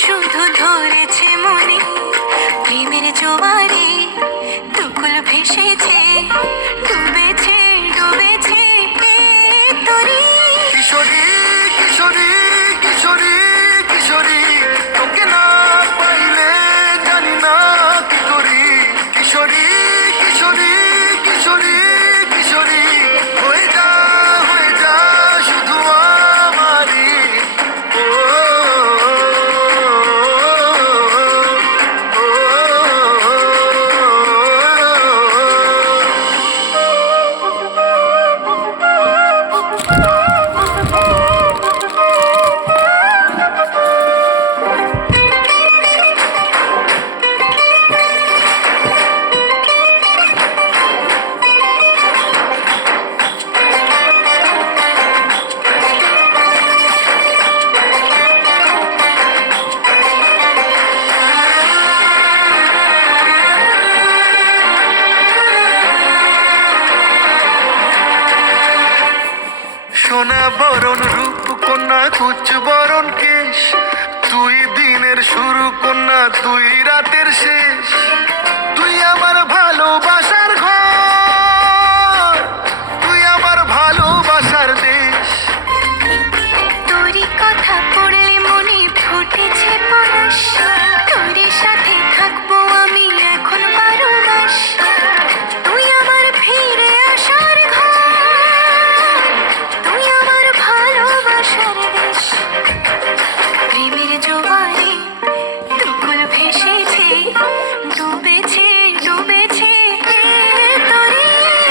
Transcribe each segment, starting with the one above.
শুধু ধরেছে মনে প্রেমের জোয়ারে দুকুল ভেসেছে ডুবেছে ডুবেছে তোরে কিশোরী কিশোরী কিশোরী কিশোরী তোকে না পাইলে জানি না কি করি কিশোরী কিশোরী কিশোরী কিশোরী হয়ে যা শুধু আমারই সোনা বরণ রূপ কন্যা কুচ বরণ কেশ তুই দিনের শুরু কন্যা তুই রাতের শেষ তুই আমার ভালোবাসার ঘর তুই আমার ভালোবাসার দেশ তোরই কথা পড়লে মনে ফুটেছে পরশ তোর সাথে থাকবো আমি এখন 12 মাস তুই আমার ফিরে আসার ঘর তুই আমার ভালোবাসার দেশ প্রেমের জোয়ারে দুকুল ভেসেছে ডুবেছে ডুবেছে তোরে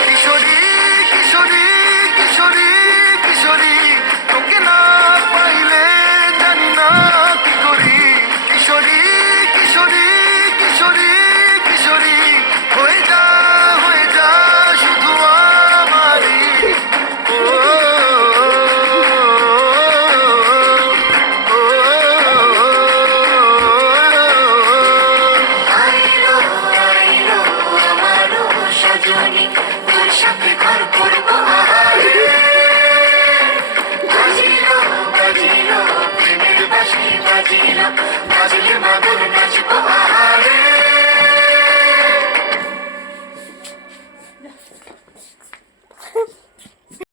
কিশোরী কিশোরী কিশোরী কিশোরী তোকে না পাইলে জানি না কি করি কিশোরী কিশোরী কিশোরী কিশোরী হয়ে যা শুধু আমারই আইলো আইলো আমারও সজনী তোর সাথে ঘর করবো আহারে বাজিলো বাজিলো প্রেমের বাঁশি বাজিলো বাজলে মাদুর নাচবো আহারে